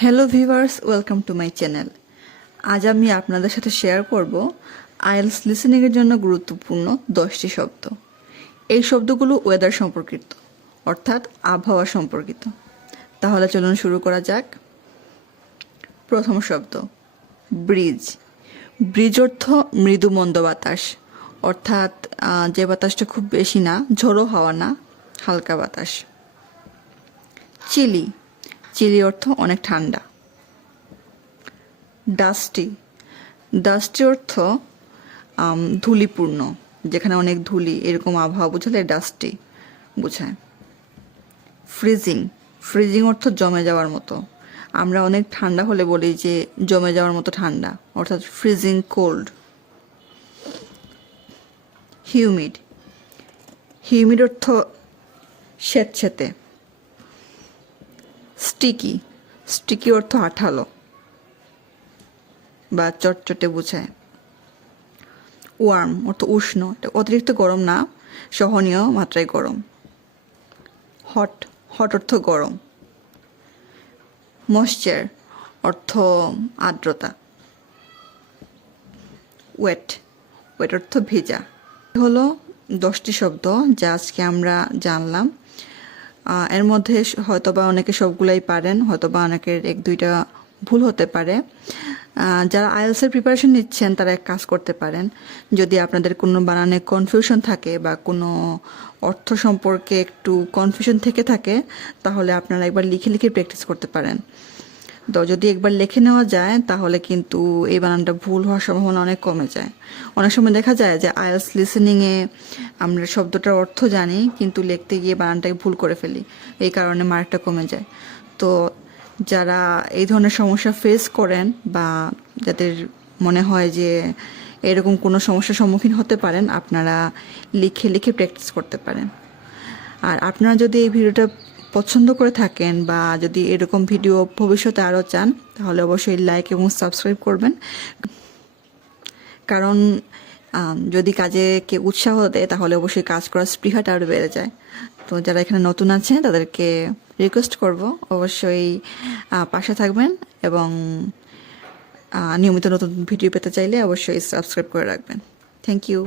Hello viewers, welcome to my channel. আজ আমি আপনাদের সাথে শেয়ার করব আইএলস লিসেনিংয়ের জন্য গুরুত্বপূর্ণ 10টি শব্দ। এই শব্দগুলো ওয়েদার সম্পর্কিত, অর্থাৎ আবহাওয়া সম্পর্কিত। তাহলে চলুন শুরু করা যাক। প্রথম শব্দ ব্রিজ। ব্রিজ অর্থ মৃদু মন্দ বাতাস, অর্থাৎ যে বাতাসটা খুব বেশি না, ঝোড়ো হাওয়া না, হালকা বাতাস। চিলি। চিলি অর্থ অনেক ঠান্ডা। ডাস্টি। ডাস্টি অর্থ ধূলিপূর্ণ, যেখানে অনেক ধূলি, এরকম আবহাওয়া বোঝালে ডাস্টি বোঝায়। ফ্রিজিং। ফ্রিজিং অর্থ জমে যাওয়ার মতো। আমরা অনেক ঠান্ডা হলে বলি যে জমে যাওয়ার মতো ঠান্ডা, অর্থাৎ ফ্রিজিং কোল্ড। হিউমিড। হিউমিড অর্থ স্যাঁতস্যাঁতে। স্টিকি। স্টিকি অর্থ আঠালো বা চটচটে বোঝায়। ওয়ার্ম অর্থ উষ্ণ, এটা অতিরিক্ত গরম না, সহনীয় মাত্রায় গরম। হট। হট অর্থ গরম। ময়েশ্চার অর্থ আর্দ্রতা। ওয়েট। ওয়েট অর্থ ভেজা। হলো 10টি শব্দ যা আজকে আমরা জানলাম। এর মধ্যে হয়তোবা অনেকে সবগুলাই পারেন, হয়তোবা অনেকের 1-2টা ভুল হতে পারে। যারা আইএলসের প্রিপারেশন নিচ্ছেন তারা এক কাজ করতে পারেন, যদি আপনাদের কোনো বানানে কনফিউশন থাকে বা কোনো অর্থ সম্পর্কে একটু কনফিউশন থেকে থাকে, তাহলে আপনারা একবার লিখে লিখে প্র্যাকটিস করতে পারেন। তো যদি একবার লিখে নেওয়া যায় তাহলে কিন্তু এই বানানটা ভুল হওয়ার সম্ভাবনা অনেক কমে যায়। অনেক সময় দেখা যায় যে আইএলস লিসেনিংয়ে আমরা শব্দটার অর্থ জানি, কিন্তু লিখতে গিয়ে বানানটাকে ভুল করে ফেলি, এই কারণে মার্কটা কমে যায়। তো যারা এই ধরনের সমস্যা ফেস করেন বা যাদের মনে হয় যে এরকম কোনো সমস্যার সম্মুখীন হতে পারেন, আপনারা লিখে লিখে প্র্যাকটিস করতে পারেন। আর আপনারা যদি এই ভিডিওটা পছন্দ করে থাকেন বা যদি এরকম ভিডিও ভবিষ্যতে আরও চান, তাহলে অবশ্যই লাইক এবং সাবস্ক্রাইব করবেন। কারণ যদি কাজে কেউ উৎসাহ দেয় তাহলে অবশ্যই কাজ করার স্পৃহাটা আরও বেড়ে যায়। তো যারা এখানে নতুন আছেন তাদেরকে রিকোয়েস্ট করব অবশ্যই পাশে থাকবেন এবং নিয়মিত নতুন ভিডিও পেতে চাইলে অবশ্যই সাবস্ক্রাইব করে রাখবেন। Thank you.